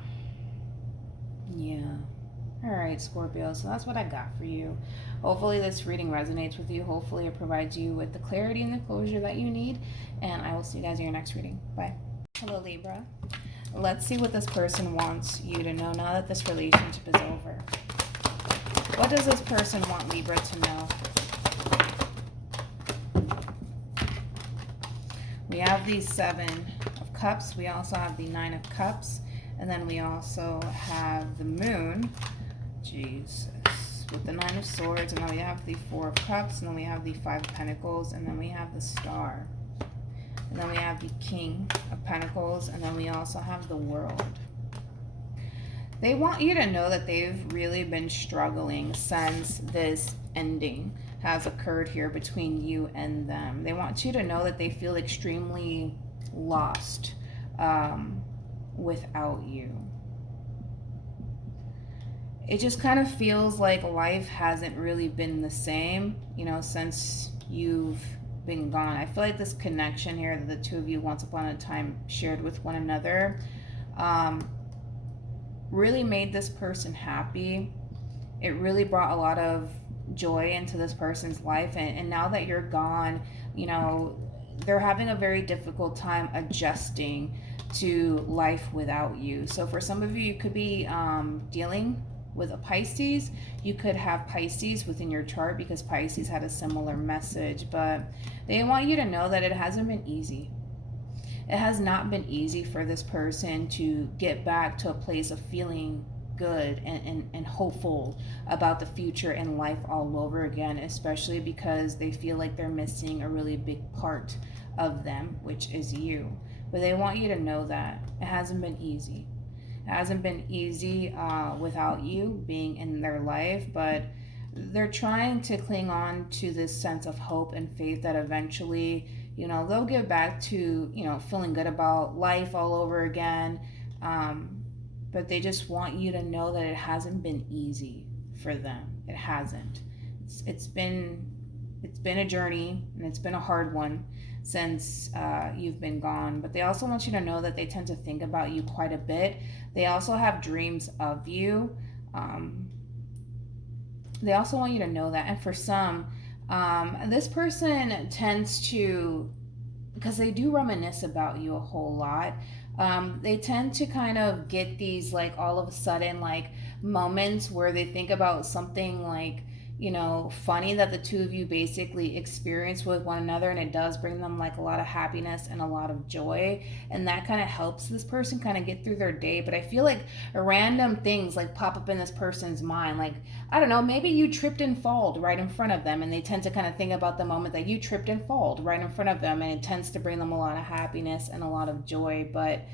All right, Scorpio, so that's what I got for you. Hopefully this reading resonates with you. Hopefully it provides you with the clarity and the closure that you need. And I will see you guys in your next reading. Bye. Hello, Libra. Let's see what this person wants you to know now that this relationship is over. What does this person want Libra to know? We have the 7 of Cups. We also have the 9 of Cups. And then we also have the Moon. Jesus. With the 9 of Swords. And then we have the 4 of Cups. And then we have the 5 of Pentacles. And then we have the Star. And then we have the King of Pentacles. And then we also have the World. They want you to know that they've really been struggling since this ending has occurred here between you and them. They want you to know that they feel extremely lost without you. it just kind of feels like life hasn't really been the same, since you've been gone. I feel like this connection here that the two of you once upon a time shared with one another really made this person happy. It really brought a lot of joy into this person's life. And now that you're gone, they're having a very difficult time adjusting to life without you. So for some of you, you could be dealing with a Pisces. You could have Pisces within your chart because Pisces had a similar message, but they want you to know that it hasn't been easy. It has not been easy for this person to get back to a place of feeling good and hopeful about the future and life all over again, especially because they feel like they're missing a really big part of them, which is you. But they want you to know that it hasn't been easy. It hasn't been easy without you being in their life, but they're trying to cling on to this sense of hope and faith that eventually, they'll get back to, feeling good about life all over again. But they just want you to know that it hasn't been easy for them. It hasn't. It's been a journey, and it's been a hard one since you've been gone. But they also want you to know that they tend to think about you quite a bit. They also have dreams of you. They also want you to know that. And for some, this person tends to, because they do reminisce about you a whole lot, they tend to kind of get these like all of a sudden like moments where they think about something like, funny that the two of you basically experience with one another, and it does bring them like a lot of happiness and a lot of joy, and that kind of helps this person kind of get through their day. But I feel like random things like pop up in this person's mind, like, I don't know, maybe you tripped and falled right in front of them, and they tend to kind of think about the moment that you tripped and falled right in front of them, and it tends to bring them a lot of happiness and a lot of joy. But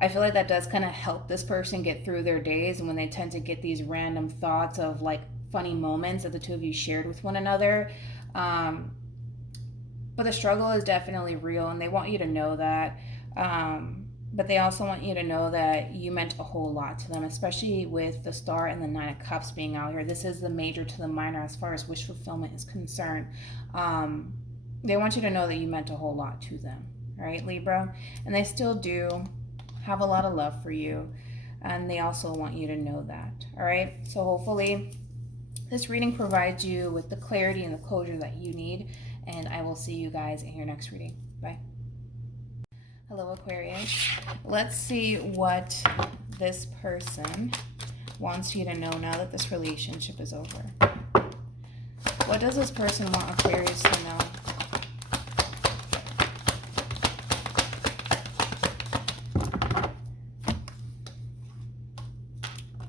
I feel like that does kind of help this person get through their days, and when they tend to get these random thoughts of like funny moments that the two of you shared with one another. But the struggle is definitely real, and they want you to know that. But they also want you to know that you meant a whole lot to them, especially with the Star and the Nine of Cups being out here. This is the major to the minor as far as wish fulfillment is concerned. They want you to know that you meant a whole lot to them, right, Libra? And they still do have a lot of love for you, and they also want you to know that, all right? So hopefully this reading provides you with the clarity and the closure that you need, and I will see you guys in your next reading. Bye. Hello, Aquarius. Let's see what this person wants you to know now that this relationship is over. What does this person want Aquarius to know?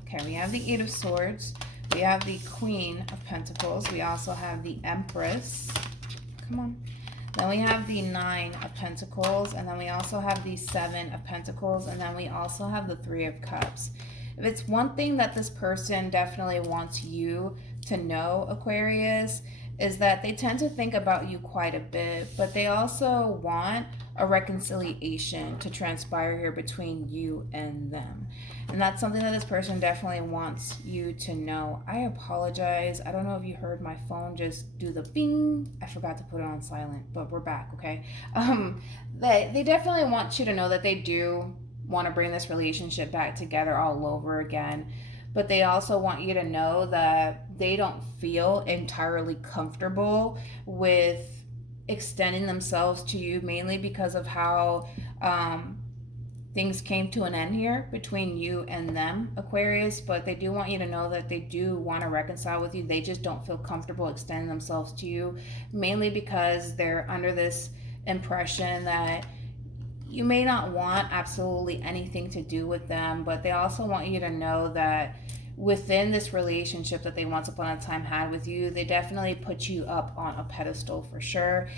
Okay, we have the Eight of Swords. We have the Queen of Pentacles. We also have the Empress. Come on. Then we have the Nine of Pentacles. And then we also have the Seven of Pentacles. And then we also have the Three of Cups. If it's one thing that this person definitely wants you to know, Aquarius, is that they tend to think about you quite a bit, but they also want a reconciliation to transpire here between you and them. And that's something that this person definitely wants you to know. I apologize. I don't know if you heard my phone just do the bing. I forgot to put it on silent, but we're back, okay? They definitely want you to know that they do want to bring this relationship back together all over again. But they also want you to know that they don't feel entirely comfortable with extending themselves to you, mainly because of how things came to an end here between you and them, Aquarius. But they do want you to know that they do want to reconcile with you. They just don't feel comfortable extending themselves to you, mainly because they're under this impression that you may not want absolutely anything to do with them. But they also want you to know that within this relationship that they once upon a time had with you, they definitely put you up on a pedestal for sure.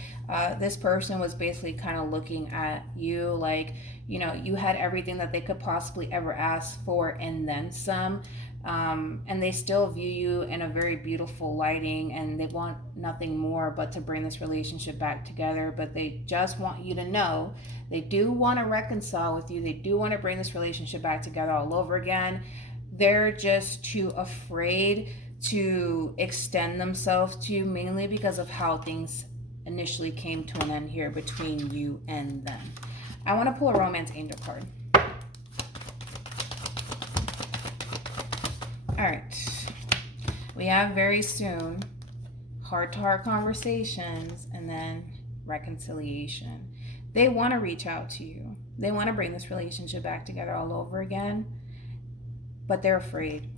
This person was basically kind of looking at you like, you had everything that they could possibly ever ask for and then some. And they still view you in a very beautiful lighting, and they want nothing more but to bring this relationship back together. But they just want you to know they do want to reconcile with you. They do want to bring this relationship back together all over again. they're just too afraid to extend themselves to you, mainly because of how things initially came to an end here between you and them. I want to pull a romance angel card. All right. We have very soon heart-to-heart conversations and then reconciliation. They want to reach out to you. They want to bring this relationship back together all over again, but they're afraid,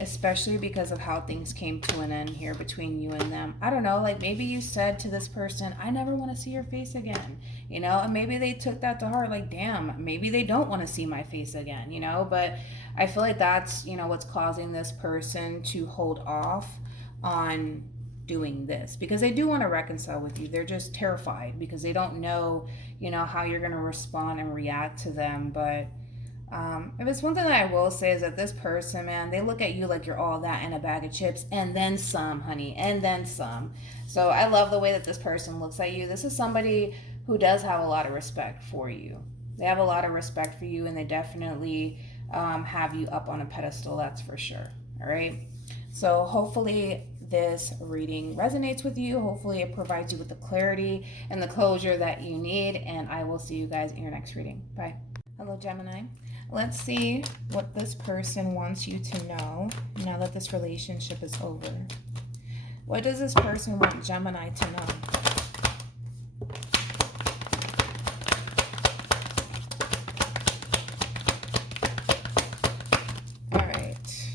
especially because of how things came to an end here between you and them. I don't know, like maybe you said to this person, I never want to see your face again, you know, and maybe they took that to heart, like, damn, maybe they don't want to see my face again, you know, but I feel like that's, you know, what's causing this person to hold off on doing this, because they do want to reconcile with you. They're just terrified because they don't know, you know, how you're going to respond and react to them. But if it's one thing that I will say is that this person, man, they look at you like you're all that in a bag of chips and then some, honey, and then some. So I love the way that this person looks at you. This is somebody who does have a lot of respect for you. They have a lot of respect for you, and they definitely have you up on a pedestal, that's for sure. All right. So hopefully this reading resonates with you. Hopefully it provides you with the clarity and the closure that you need. And I will see you guys in your next reading. Bye. Hello, Gemini. Let's see what this person wants you to know now that this relationship is over. What does this person want Gemini to know? All right.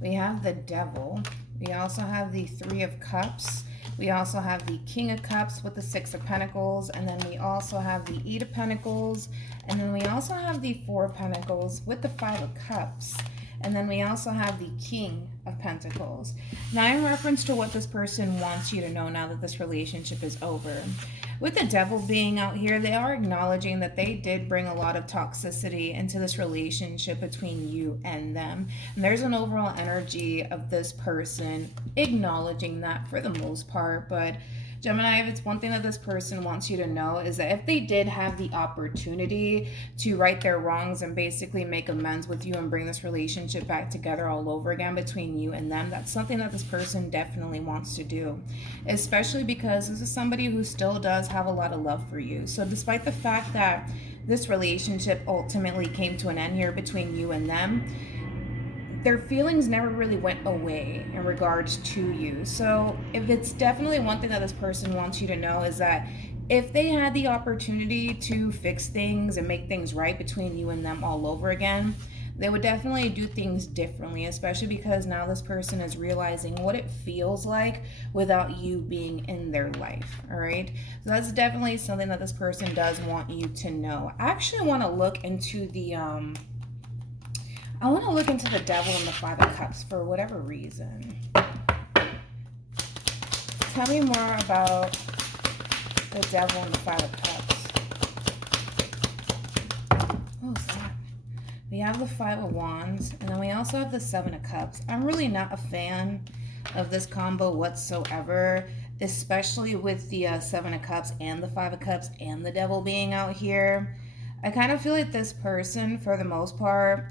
We have the Devil. We also have the Three of Cups. We also have the King of Cups with the Six of Pentacles. And then we also have the Eight of Pentacles. And then we also have the Four of Pentacles with the Five of Cups. And then we also have the King of Pentacles. Now, in reference to what this person wants you to know now that this relationship is over, with the Devil being out here, they are acknowledging that they did bring a lot of toxicity into this relationship between you and them. And there's an overall energy of this person acknowledging that for the most part. But Gemini, if it's one thing that this person wants you to know is that if they did have the opportunity to right their wrongs and basically make amends with you and bring this relationship back together all over again between you and them, that's something that this person definitely wants to do, especially because this is somebody who still does have a lot of love for you. So despite the fact that this relationship ultimately came to an end here between you and them, their feelings never really went away in regards to you. So if it's definitely one thing that this person wants you to know is that if they had the opportunity to fix things and make things right between you and them all over again, they would definitely do things differently, especially because now this person is realizing what it feels like without you being in their life. All right. So that's definitely something that this person does want you to know. I actually want to look into the, Devil and the Five of Cups for whatever reason. Tell me more about the Devil and the Five of Cups. What was that? We have the Five of Wands, and then we also have the Seven of Cups. I'm really not a fan of this combo whatsoever, especially with the Seven of Cups and the Five of Cups and the Devil being out here. I kind of feel like this person, for the most part,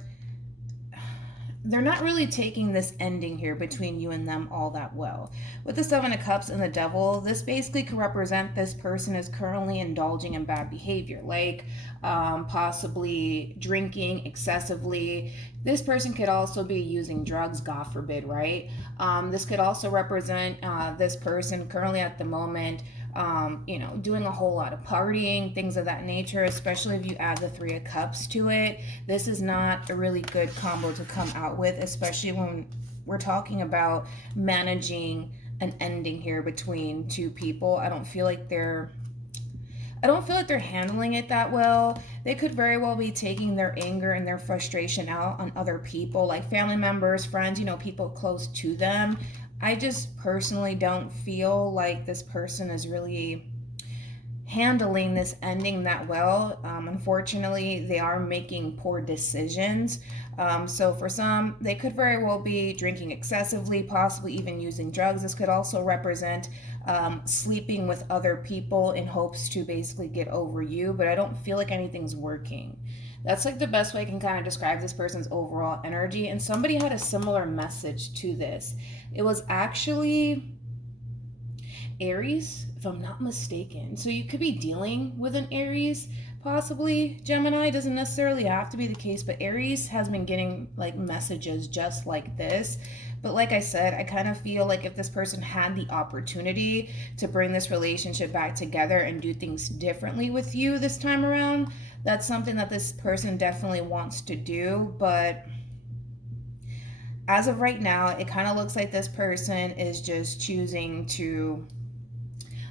they're not really taking this ending here between you and them all that well. With the Seven of Cups and the Devil, this basically could represent this person is currently indulging in bad behavior, like possibly drinking excessively. This person could also be using drugs, God forbid, right? This could also represent this person currently at the moment doing a whole lot of partying, things of that nature, especially if you add the Three of Cups to it. This is not a really good combo to come out with, especially when we're talking about managing an ending here between two people. I don't feel like they're handling it that well. They could very well be taking their anger and their frustration out on other people, like family members, friends, people close to them. I just personally don't feel like this person is really handling this ending that well. Unfortunately, they are making poor decisions. So for some, they could very well be drinking excessively, possibly even using drugs. This could also represent sleeping with other people in hopes to basically get over you, but I don't feel like anything's working. That's like the best way I can kind of describe this person's overall energy. And somebody had a similar message to this. It was actually Aries, if I'm not mistaken. So you could be dealing with an Aries, possibly. Gemini doesn't necessarily have to be the case, but Aries has been getting like messages just like this. But like I said, I kind of feel like if this person had the opportunity to bring this relationship back together and do things differently with you this time around, that's something that this person definitely wants to do. But as of right now, it kind of looks like this person is just choosing to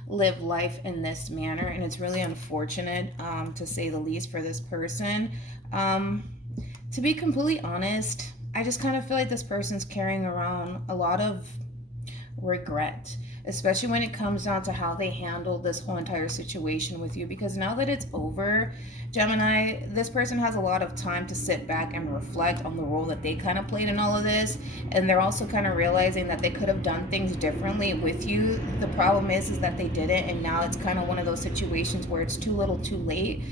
live life in this manner, and it's really unfortunate, to say the least, for this person. To be completely honest, I just kind of feel like this person's carrying around a lot of regret, especially when it comes down to how they handled this whole entire situation with you, because now that it's over, Gemini, this person has a lot of time to sit back and reflect on the role that they kind of played in all of this, and they're also kind of realizing that they could have done things differently with you. The problem is that they didn't, and now it's kind of one of those situations where it's too little too late,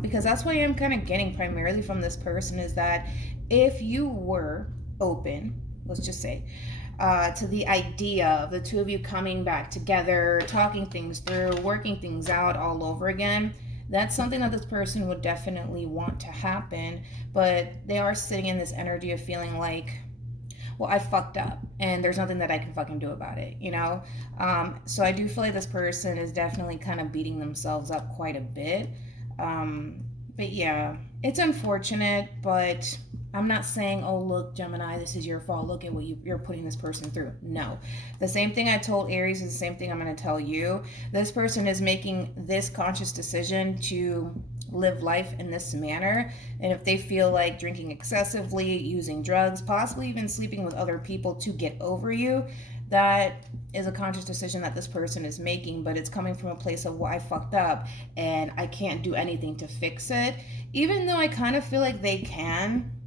because that's what I'm kind of getting primarily from this person, is that if you were open, let's just say, to the idea of the two of you coming back together, talking things through, working things out all over again, that's something that this person would definitely want to happen. But they are sitting in this energy of feeling like, well, I fucked up and there's nothing that I can fucking do about it, you know? So I do feel like this person is definitely kind of beating themselves up quite a bit. But yeah, it's unfortunate, but I'm not saying, oh, look, Gemini, this is your fault. Look at what you're putting this person through. No. The same thing I told Aries is the same thing I'm going to tell you. This person is making this conscious decision to live life in this manner. And if they feel like drinking excessively, using drugs, possibly even sleeping with other people to get over you, that is a conscious decision that this person is making, but it's coming from a place of, well, I fucked up and I can't do anything to fix it. Even though I kind of feel like they can.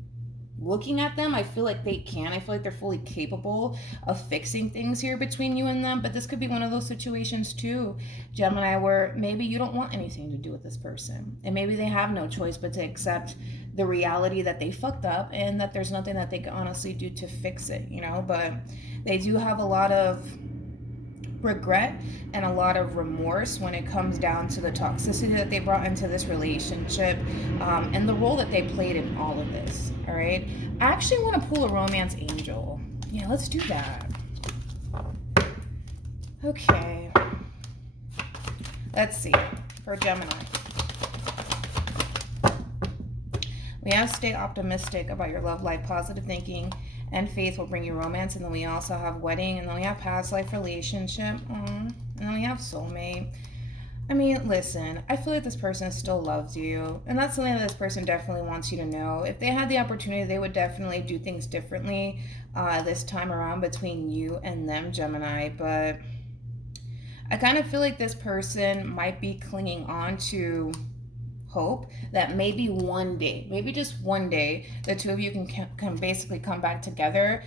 Looking at them, I feel like they can. I feel like they're fully capable of fixing things here between you and them. But this could be one of those situations too, Gemini, where maybe you don't want anything to do with this person. And maybe they have no choice but to accept the reality that they fucked up and that there's nothing that they can honestly do to fix it, you know? But they do have a lot of regret and a lot of remorse when it comes down to the toxicity that they brought into this relationship, and the role that they played in all of this. All right, I actually want to pull a romance angel. Yeah, let's do that. Okay, let's see for Gemini. We have stay optimistic about your love life. Positive thinking and faith will bring you romance. And then we also have wedding. And then we have past life relationship. And then we have soulmate. I mean, listen, I feel like this person still loves you. And that's something that this person definitely wants you to know. If they had the opportunity, they would definitely do things differently this time around between you and them, Gemini. But I kind of feel like this person might be clinging on to hope that maybe one day, maybe just one day, the two of you can basically come back together,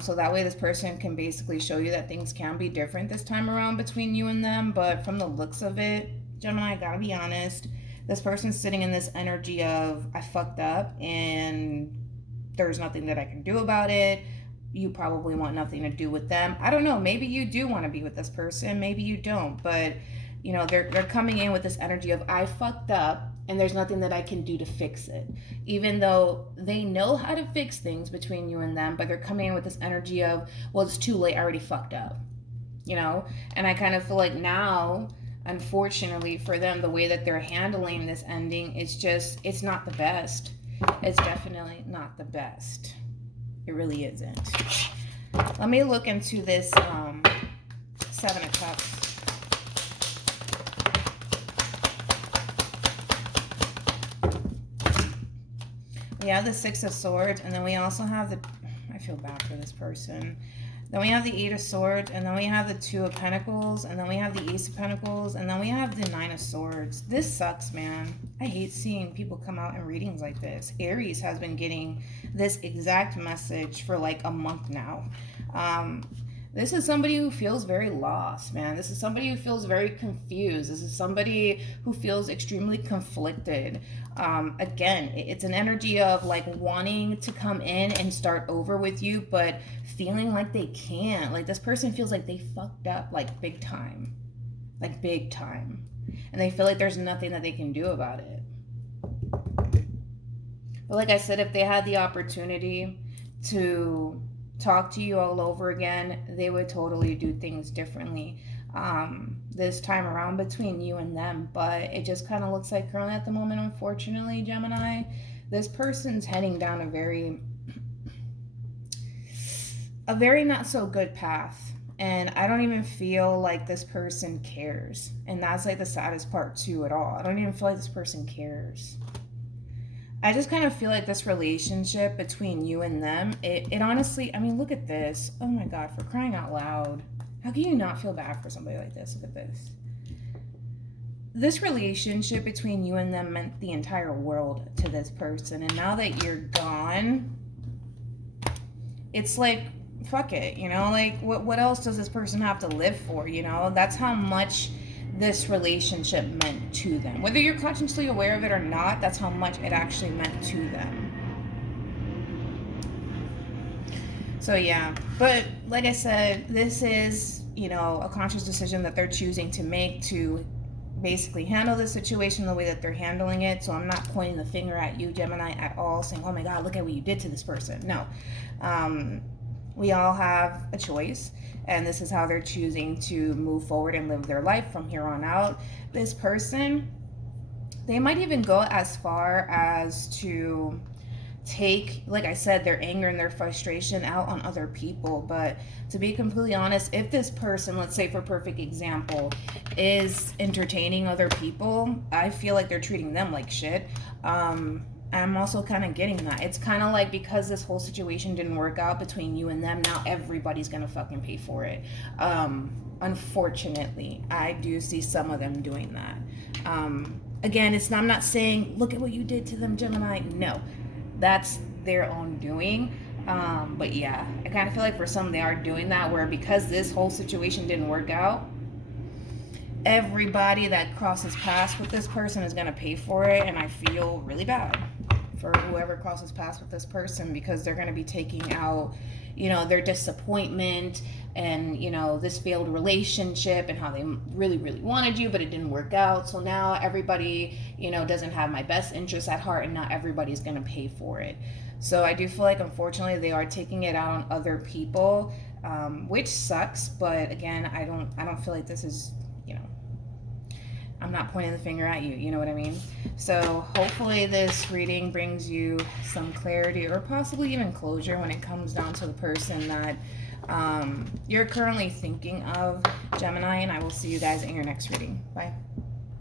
so that way this person can basically show you that things can be different this time around between you and them. But from the looks of it, Gemini, I gotta be honest, this person's sitting in this energy of, I fucked up and there's nothing that I can do about it. You probably want nothing to do with them. I don't know, maybe you do want to be with this person, maybe you don't, but you know, they're coming in with this energy of, I fucked up and there's nothing that I can do to fix it. Even though they know how to fix things between you and them, but they're coming in with this energy of, well, it's too late, I already fucked up. You know? And I kind of feel like now, unfortunately for them, the way that they're handling this ending, it's not the best. It's definitely not the best. It really isn't. Let me look into this Seven of Cups. We have the Six of Swords, and then we also have the, I feel bad for this person. Then we have the Eight of Swords, and then we have the Two of Pentacles, and then we have the Ace of Pentacles, and then we have the Nine of Swords. This sucks, man. I hate seeing people come out in readings like this. Aries has been getting this exact message for like a month now. This is somebody who feels very lost, man. This is somebody who feels very confused. This is somebody who feels extremely conflicted. Again, it's an energy of like wanting to come in and start over with you, but feeling like they can't. Like this person feels like they fucked up like big time. Like big time. And they feel like there's nothing that they can do about it. But like I said, if they had the opportunity to talk to you all over again, they would totally do things differently this time around between you and them. But it just kind of looks like currently at the moment, unfortunately, Gemini, this person's heading down a very not so good path. And I don't even feel like this person cares. And that's like the saddest part too at all. I don't even feel like this person cares. I just kind of feel like this relationship between you and them, it honestly, I mean, look at this. Oh my God, for crying out loud. How can you not feel bad for somebody like this? Look at this. This relationship between you and them meant the entire world to this person. And now that you're gone, it's like, fuck it, you know? Like, what else does this person have to live for, you know? That's how much this relationship meant to them. Whether you're consciously aware of it or not, that's how much it actually meant to them. So yeah, but like I said, this is, you know, a conscious decision that they're choosing to make to basically handle the situation the way that they're handling it. So I'm not pointing the finger at you, Gemini, at all, saying, oh my God, look at what you did to this person. No. We all have a choice, and this is how they're choosing to move forward and live their life from here on out. This person, they might even go as far as to take, like I said, their anger and their frustration out on other people. But to be completely honest, if this person, let's say for perfect example, is entertaining other people, I feel like they're treating them like shit. I'm also kind of getting that. It's kind of like because this whole situation didn't work out between you and them, now everybody's gonna fucking pay for it. Unfortunately, I do see some of them doing that. Again, I'm not saying, look at what you did to them, Gemini. No, that's their own doing. But yeah, I kind of feel like for some they are doing that, where because this whole situation didn't work out, everybody that crosses paths with this person is gonna pay for it, and I feel really bad for whoever crosses paths with this person, because they're going to be taking out, you know, their disappointment and, you know, this failed relationship and how they really, really wanted you, but it didn't work out. So now everybody, you know, doesn't have my best interest at heart, and not everybody's going to pay for it. So I do feel like, unfortunately, they are taking it out on other people, which sucks. But again, I don't feel like this is, you know, I'm not pointing the finger at you, you know what I mean? So hopefully this reading brings you some clarity, or possibly even closure, when it comes down to the person that you're currently thinking of, Gemini, and I will see you guys in your next reading. Bye.